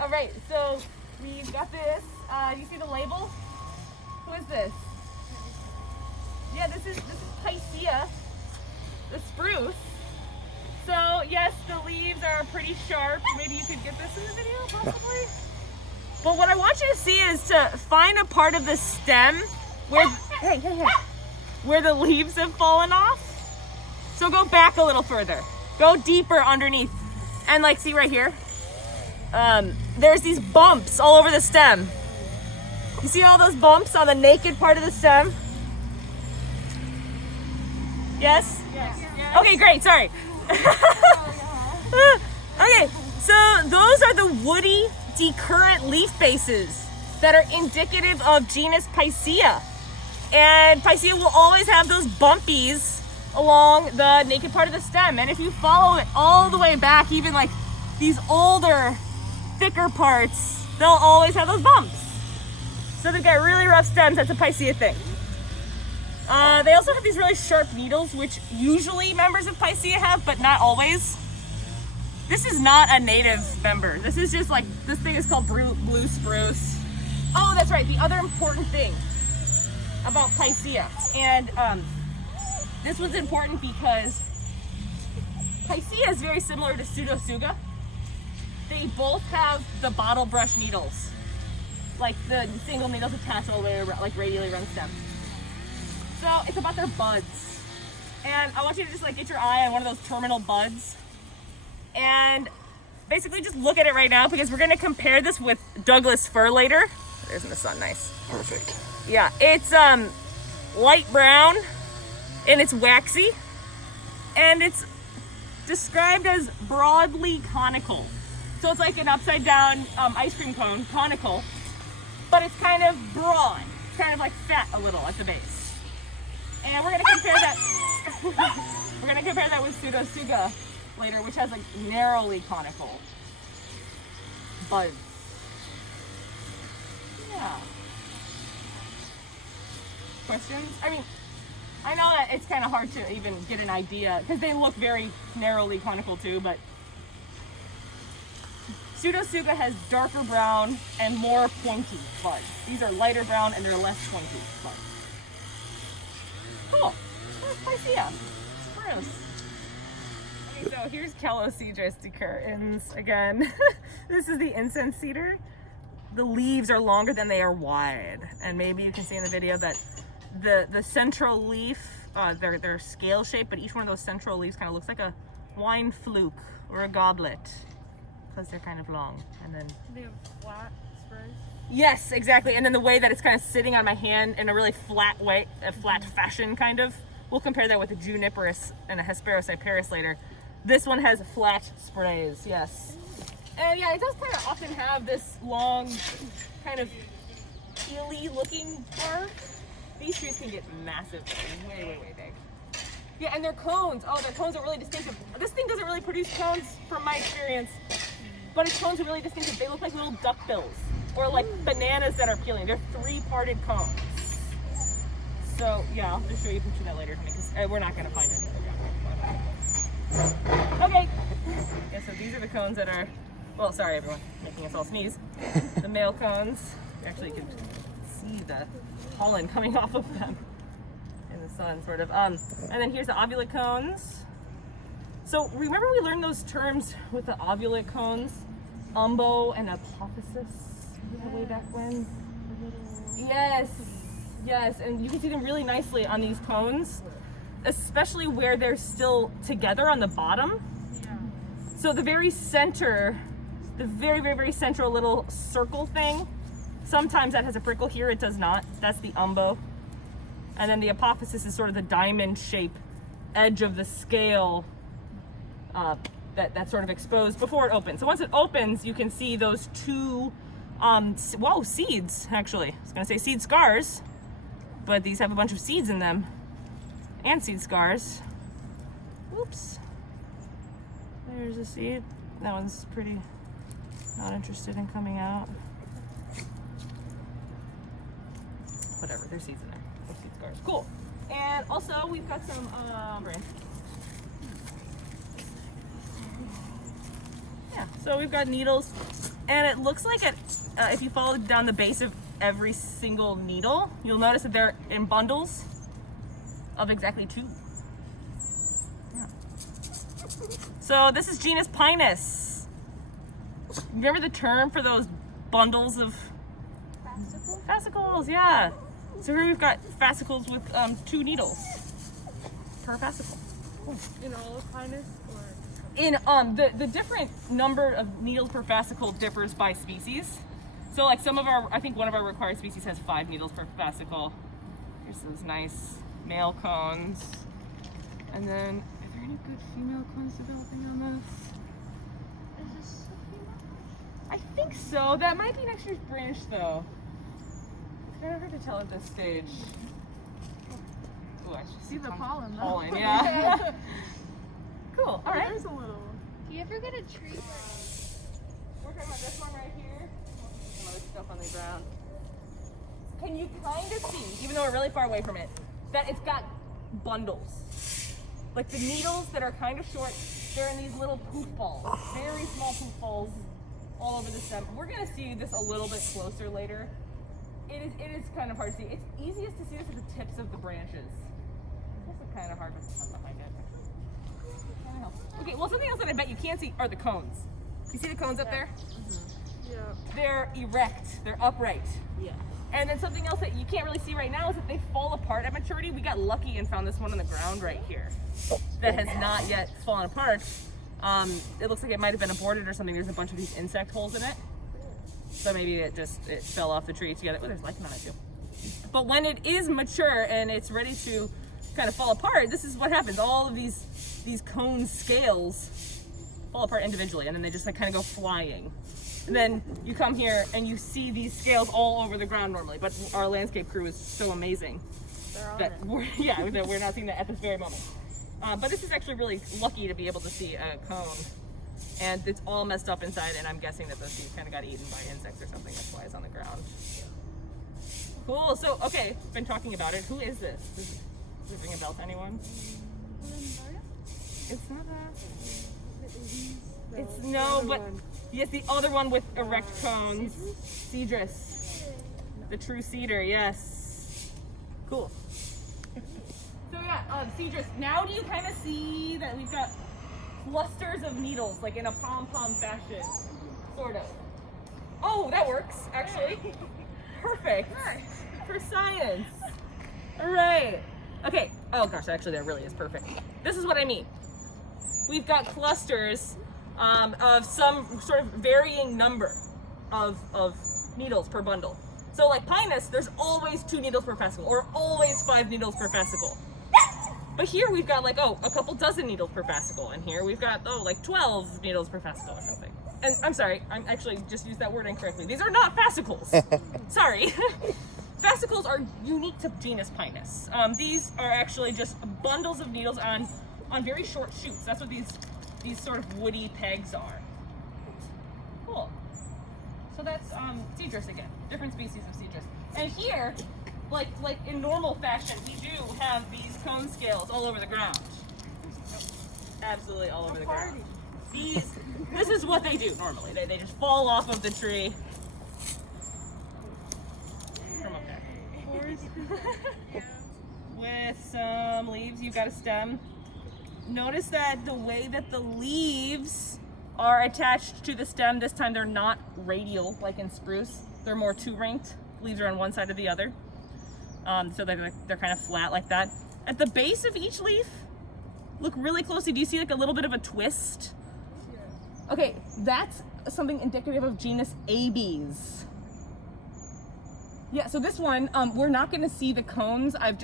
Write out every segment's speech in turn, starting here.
All right, so we've got this. You see the label? Who is this? Yeah, this is Picea, the spruce. So yes, the leaves are pretty sharp. Maybe you could get this in the video, possibly. But what I want you to see is to find a part of the stem where, where the leaves have fallen off. So go back a little further. Go deeper underneath. And like, see right here? There's these bumps all over the stem. You see all those bumps on the naked part of the stem? Yes? Yes. Okay, great, sorry. Okay, so those are the woody, decurrent leaf bases that are indicative of genus Picea. And Picea will always have those bumpies along the naked part of the stem. And if you follow it all the way back, even like these older, thicker parts, they'll always have those bumps. So they've got really rough stems. That's a Picea thing. They also have these really sharp needles, which usually members of Picea have, but not always. This is not a native member. This is just like, this thing is called blue spruce. Oh, that's right. The other important thing about Picea, and this was important because Picea is very similar to Pseudotsuga. They both have the bottle brush needles, like the single needles attached all the way around, like radially around the stem. So it's about their buds. And I want you to just like get your eye on one of those terminal buds and basically just look at it right now, because we're gonna compare this with Douglas fir later. There's in the sun, nice. Perfect. Yeah, it's light brown and it's waxy, and it's described as broadly conical. So it's like an upside down ice cream cone, conical, but it's kind of broad, kind of like fat a little at the base. And we're gonna compare that. We're gonna compare that with Pseudotsuga later, which has like narrowly conical buds. Yeah. Questions? I mean, I know that it's kind of hard to even get an idea because they look very narrowly conical too, but Pseudotsuga has darker brown and more pointy buds. These are lighter brown and they're less pointy buds. Cool. That's Picea. Spruce. Okay, so here's Calocedrus decurrens again. This is the incense cedar. The leaves are longer than they are wide, and maybe you can see in the video that the central leaf, they're scale shaped, but each one of those central leaves kind of looks like a wine fluke or a goblet because they're kind of long. And then they have flat spurs. Yes, exactly. And then the way that it's kind of sitting on my hand in a really flat way, a flat fashion kind of. We'll compare that with a Juniperus and a Hesperocyperus later. This one has flat sprays, yes. And yeah, it does kind of often have this long, kind of peely looking bark. These trees can get massive, way big. Yeah, and their cones, their cones are really distinctive. This thing doesn't really produce cones from my experience, but its cones are really distinctive. They look like little duckbills, or like bananas that are peeling. They're 3-parted cones. So yeah, I'll just show you a picture of that later, because we're not gonna find any other. Okay. Yeah, so these are the cones that are, well, sorry everyone, making us all sneeze. The male cones. Actually, you can see the pollen coming off of them in the sun, sort of. And then here's the ovulate cones. So remember we learned those terms with the ovulate cones? Umbo and apophysis, way back when. Yes, and you can see them really nicely on these cones, especially where they're still together on the bottom. Yeah. So the very center, the very central little circle thing, sometimes that has a prickle. Here it does not. That's the umbo. And then the apophysis is sort of the diamond shape edge of the scale that's sort of exposed before it opens. So once it opens, you can see those two, seeds, actually. I was gonna say seed scars, but these have a bunch of seeds in them and seed scars. Oops. There's a seed. That one's pretty not interested in coming out. Whatever, there's seeds in there. There's seed scars. Cool. And also we've got some branches. Yeah, So we've got needles, and it looks like if you follow down the base of every single needle, you'll notice that they're in bundles of exactly 2. Yeah. So this is genus Pinus. Remember the term for those bundles of fascicles? Yeah. So here we've got fascicles with 2 needles per fascicle. In all of Pinus, or In the different number of needles per fascicle differs by species. So like I think one of our required species has 5 needles per fascicle. Here's those nice male cones. And then, are there any good female cones developing on this? is this a female? I think so. That might be next year's branch though. It's kind of hard to tell at this stage. Oh, I should See the pollen, though. pollen, yeah. Cool. All right. There's a little one. Do you ever get a tree We're talking about this one right here. Some other stuff on the ground. Can you kind of see, even though we're really far away from it, that it's got bundles? Like the needles that are kind of short, they're in these little poof balls, very small poof balls all over the stem. We're gonna see this a little bit closer later. It is kind of hard to see. It's easiest to see this at the tips of the branches. It's also kind of hard to see behind it. I don't know. Okay, well something else that I bet you can't see are the cones. You see the cones up there? Yeah. They're erect, they're upright. Yeah. And then something else that you can't really see right now is that they fall apart at maturity. We got lucky and found this one on the ground right here that has not yet fallen apart. It looks like it might have been aborted or something. There's a bunch of these insect holes in it. So maybe it fell off the tree together. Oh, there's lichen on it too. But when it is mature and it's ready to kind of fall apart, this is what happens. All of these cone scales fall apart individually, and then they just like kind of go flying. And then you come here and you see these scales all over the ground normally. But our landscape crew is so amazing that we're not seeing that at this very moment. But this is actually really lucky to be able to see a cone. And it's all messed up inside, and I'm guessing that those seeds kind of got eaten by insects or something. That's why it's on the ground. Cool. So, okay, been talking about it. Who is this? Does it ring a bell to anyone? It's not that. It's no, but yes, the other one with erect cones. Cedrus. The true cedar, yes. Cool. So yeah, Cedrus. Now do you kind of see that we've got clusters of needles, like in a pom-pom fashion, sort of. Oh, that works, actually. Perfect. For science. All right. Okay. Oh gosh, actually that really is perfect. This is what I mean. We've got clusters of some sort of varying number of needles per bundle. So like Pinus, there's always 2 needles per fascicle, or always 5 needles per fascicle. But here we've got like, a couple dozen needles per fascicle, and here we've got, like 12 needles per fascicle or something. And I'm sorry, I'm actually just used that word incorrectly. These are not fascicles. Sorry. Fascicles are unique to genus Pinus. These are actually just bundles of needles on very short shoots. That's what these sort of woody pegs are. Cool. So that's Cedrus again, different species of Cedrus. And here, like in normal fashion, we do have these cone scales all over the ground. Absolutely all over the ground. This is what they do normally. They just fall off of the tree. From up there. With some leaves, you've got a stem. Notice that the way that the leaves are attached to the stem, this time they're not radial like in spruce. They're more two-ranked. Leaves are on one side or the other. So they're kind of flat like that. At the base of each leaf, look really closely. Do you see like a little bit of a twist? Okay, that's something indicative of genus Abies. Yeah, so this one, we're not gonna see the cones. I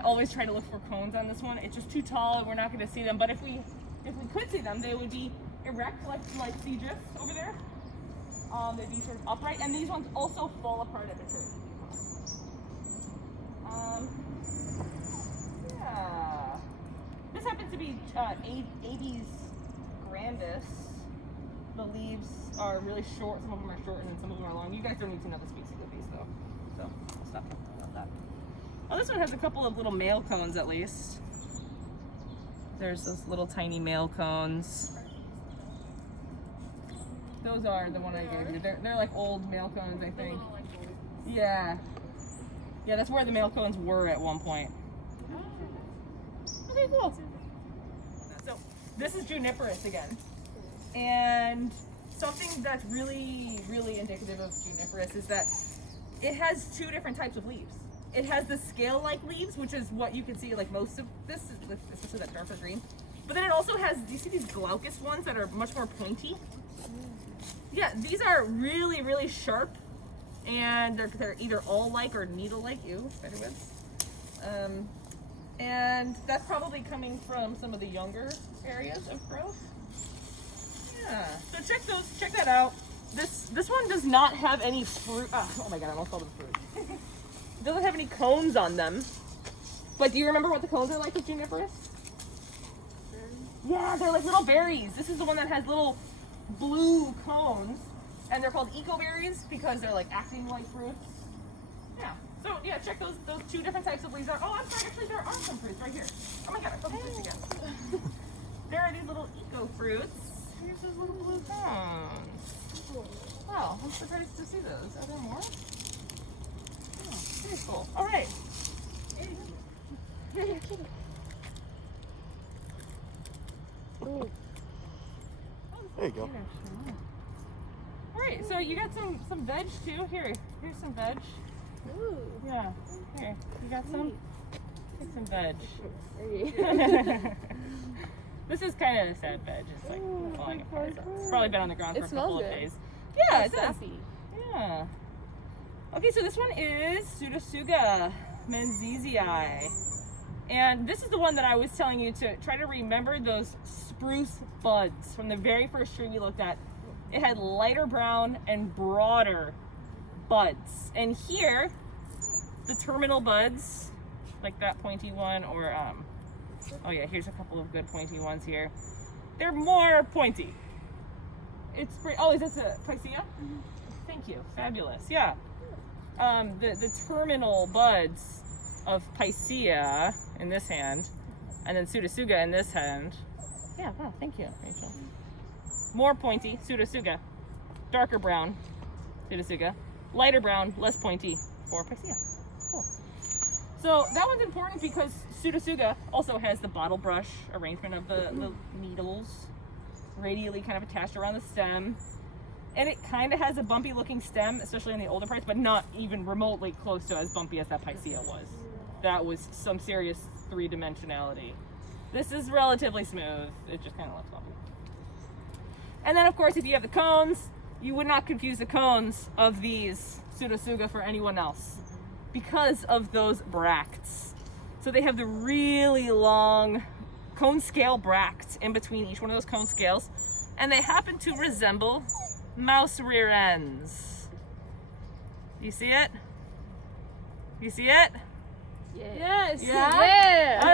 always try to look for cones on this one. It's just too tall and we're not gonna see them. But if we could see them, they would be erect like Cedrus over there. They'd be sort of upright, and these ones also fall apart at maturity. Yeah. This happens to be Abies grandis. The leaves are really short. Some of them are short and some of them are long. You guys don't need to know the species of these though. So I'll stop talking about that. Oh, this one has a couple of little male cones at least. There's those little tiny male cones. Those are the one I gave you. They're like old male cones, I think. Little, like, boys. Yeah. Yeah, that's where the male cones were at one point. Okay, cool. So this is Juniperus again. And something that's really, really indicative of Juniperus is that it has two different types of leaves. It has the scale-like leaves, which is what you can see like most of this, especially that darker green. But then it also has, do you see these glaucous ones that are much more pointy? Yeah, these are really, really sharp, and they're either all-like or needle-like. Ew, spiderwebs. And that's probably coming from some of the younger areas of growth. Yeah. So check that out. This one does not have any fruit. Oh my god, I almost called them fruit. It doesn't have any cones on them. But do you remember what the cones are like with Juniperus? Yeah, they're like little berries. This is the one that has little blue cones, and they're called ecoberries because they're like acting like fruits. Yeah. So yeah, check those two different types of leaves out. Oh, I'm sorry. Actually, there are some fruits right here. Oh my god, I focused this again. There are these little eco fruits. Here's those little blue cones. Wow, I'm surprised to see those. Are there more? Oh, very cool. All right. There you go. All right, so you got some veg too. Here's some veg. Ooh. Yeah. Here, you got some. Here's some veg. This is kind of a sad veg. It's like falling apart. It's probably been on the ground for a couple of days. Yeah, it does. Yeah. Okay, so this one is Pseudotsuga menziesii. And this is the one that I was telling you to try to remember those spruce buds from the very first tree we looked at. It had lighter brown and broader buds. And here, the terminal buds, like that pointy one, or oh yeah, here's a couple of good pointy ones here. They're more pointy. It's pretty, oh, is this a Picea? Mm-hmm. Thank you, fabulous, yeah. The terminal buds of Picea in this hand, and then Pseudotsuga in this hand. Yeah, wow, thank you, Rachel. More pointy, Pseudotsuga. Darker brown, Pseudotsuga. Lighter brown, less pointy for Picea. Cool. So that one's important because Pseudotsuga also has the bottle brush arrangement of the needles radially kind of attached around the stem. And it kind of has a bumpy looking stem, especially in the older parts, but not even remotely close to as bumpy as that Picea was. That was some serious three-dimensionality. This is relatively smooth. It just kind of looks bumpy. And then of course, if you have the cones, you would not confuse the cones of these Pseudotsuga for anyone else because of those bracts. So they have the really long cone scale bracts in between each one of those cone scales, and they happen to resemble mouse rear ends. You see it? You see it? Yes. Yeah? Yeah. All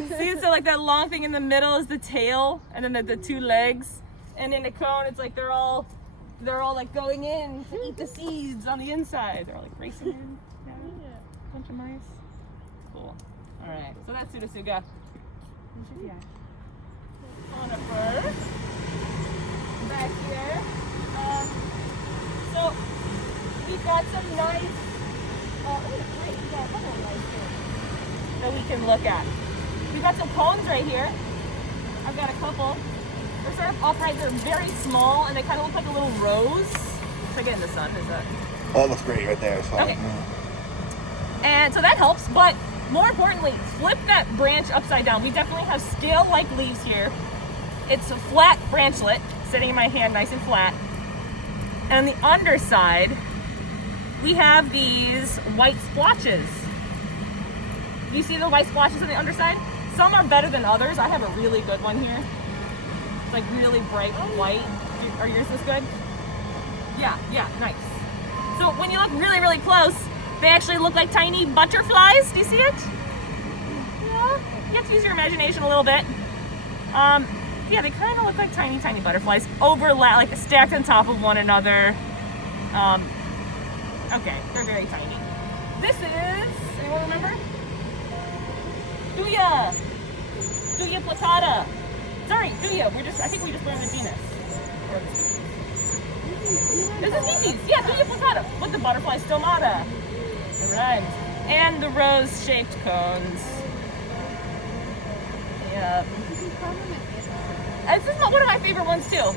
right. See, so like that long thing in the middle is the tail, and then the two legs. And in a cone, it's like they're all like going in to eat the seeds on the inside. They're all like racing in. Yeah. Bunch of mice. Cool. All right. So that's Pseudotsuga. Conifer. Back here. So we've got some nice. We got a couple of nice here that we can look at. We've got some cones right here. I've got a couple. They're sort of upright. They're very small, and they kind of look like a little rose. Should I get in the sun? Is that? Oh, that looks great right there. It's fine. Okay. And so that helps, but more importantly, flip that branch upside down. We definitely have scale-like leaves here. It's a flat branchlet, sitting in my hand nice and flat. And on the underside, we have these white splotches. You see the white splotches on the underside? Some are better than others. I have a really good one here. It's like really bright white. Are yours this good? Yeah, nice. So when you look really, really close, they actually look like tiny butterflies. Do you see it? Yeah. You have to use your imagination a little bit. Yeah, they kind of look like tiny, tiny butterflies, overlap, like stacked on top of one another. Okay, they're very tiny. This is, anyone remember? Duya placata. Sorry, Duya. I think we just learned the genus. There's a species. Yeah, Thuya placata with the butterfly stomata. It rhymes. And the rose-shaped cones. Yeah. This is one of my favorite ones too.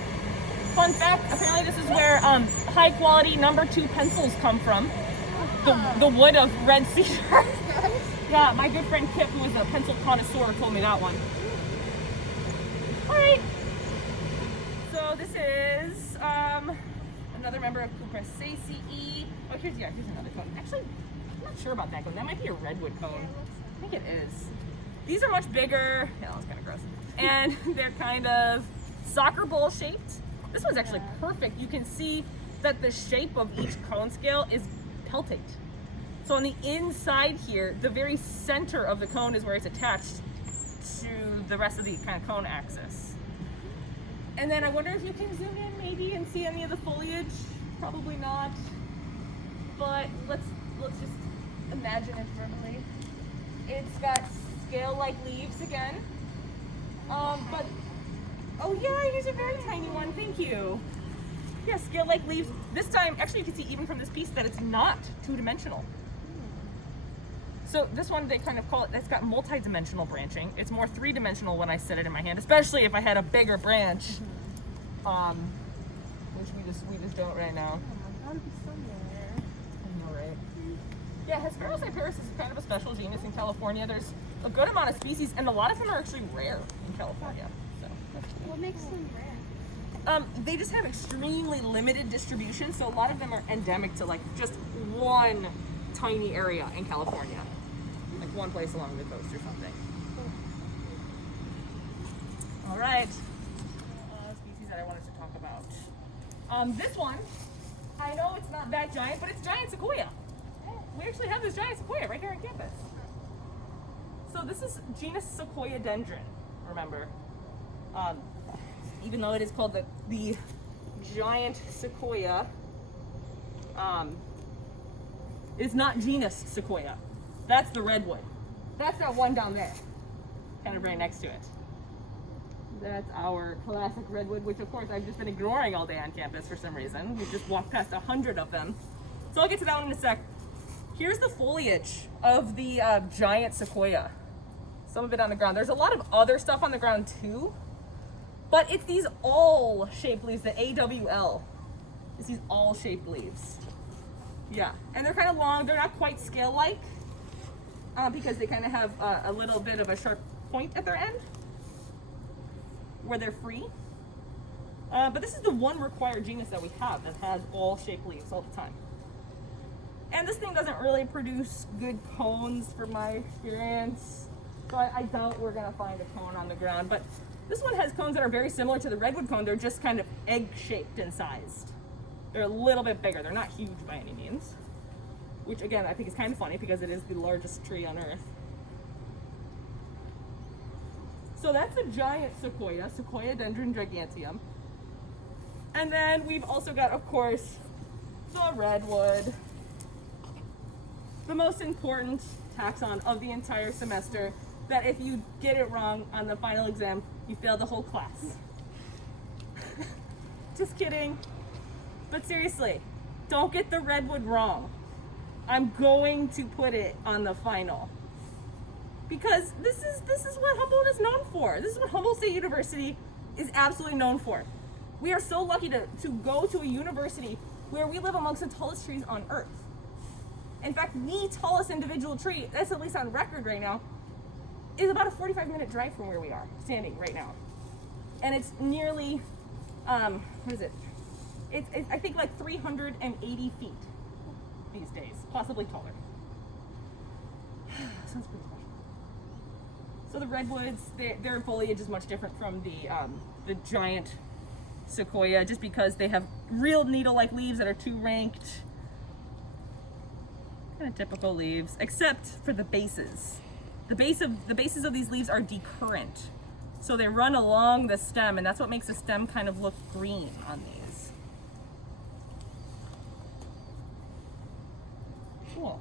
Fun fact, apparently this is where high quality #2 pencils come from. The wood of red cedar. Yeah, my good friend Kip, who is a pencil connoisseur, told me that one. Alright. So this is another member of Cupressaceae. Oh, here's another cone. Actually, I'm not sure about that cone. That might be a redwood cone. I think it is. These are much bigger. Yeah, that was kind of gross. And they're kind of soccer ball shaped. This one's actually perfect. You can see that the shape of each cone scale is peltate. So on the inside here, the very center of the cone is where it's attached to the rest of the kind of cone axis. And then I wonder if you can zoom in maybe and see any of the foliage. Probably not. But let's just imagine it for a minute. It's got scale-like leaves again. But oh yeah, here's a very tiny one. Thank you. Yeah, scale-like leaves. This time, actually, you can see even from this piece that it's not two-dimensional. So this one, they kind of call it, it's got multi-dimensional branching. It's more three-dimensional when I set it in my hand, especially if I had a bigger branch, which we just don't right now. I know, right? Yeah, Hesperocyparis is kind of a special genus in California. There's a good amount of species, and a lot of them are actually rare in California. So What makes them rare? they just have extremely limited distribution, so a lot of them are endemic to like just one tiny area in California, like one place along the coast or something. All right, species that I wanted to talk about. This one, I know it's not that giant, but it's giant sequoia. We actually have this giant sequoia right here on campus. So this is genus Sequoiadendron, remember. Even though it is called the giant sequoia, it's not genus Sequoia. That's the redwood. That's that one down there, kind of right next to it. That's our classic redwood, which of course I've just been ignoring all day on campus for some reason. We've just walked past 100 of them. So I'll get to that one in a sec. Here's the foliage of the giant sequoia. Some of it on the ground. There's a lot of other stuff on the ground too, but it's these awl-shaped leaves, the AWL. It's these awl-shaped leaves. Yeah, and they're kind of long. They're not quite scale-like because they kind of have a little bit of a sharp point at their end where they're free. But this is the one required genus that we have that has awl-shaped leaves all the time. And this thing doesn't really produce good cones from my experience. So I doubt we're gonna find a cone on the ground, but this one has cones that are very similar to the redwood cone. They're just kind of egg-shaped and sized. They're a little bit bigger. They're not huge by any means, which again, I think is kind of funny because it is the largest tree on earth. So that's a giant sequoia, Sequoiadendron giganteum. And then we've also got, of course, the redwood, the most important taxon of the entire semester, that if you get it wrong on the final exam, you fail the whole class. Just kidding. But seriously, don't get the redwood wrong. I'm going to put it on the final. Because this is what Humboldt is known for. This is what Humboldt State University is absolutely known for. We are so lucky to go to a university where we live amongst the tallest trees on earth. In fact, the tallest individual tree, that's at least on record right now, is about a 45-minute drive from where we are, standing right now. And it's nearly, what is it? It's I think like 380 feet these days, possibly taller. Sounds pretty special. So the redwoods, their foliage is much different from the giant sequoia, just because they have real needle-like leaves that are two-ranked. Kind of typical leaves, except for the bases. The bases of these leaves are decurrent, so they run along the stem, and that's what makes the stem kind of look green on these. Cool.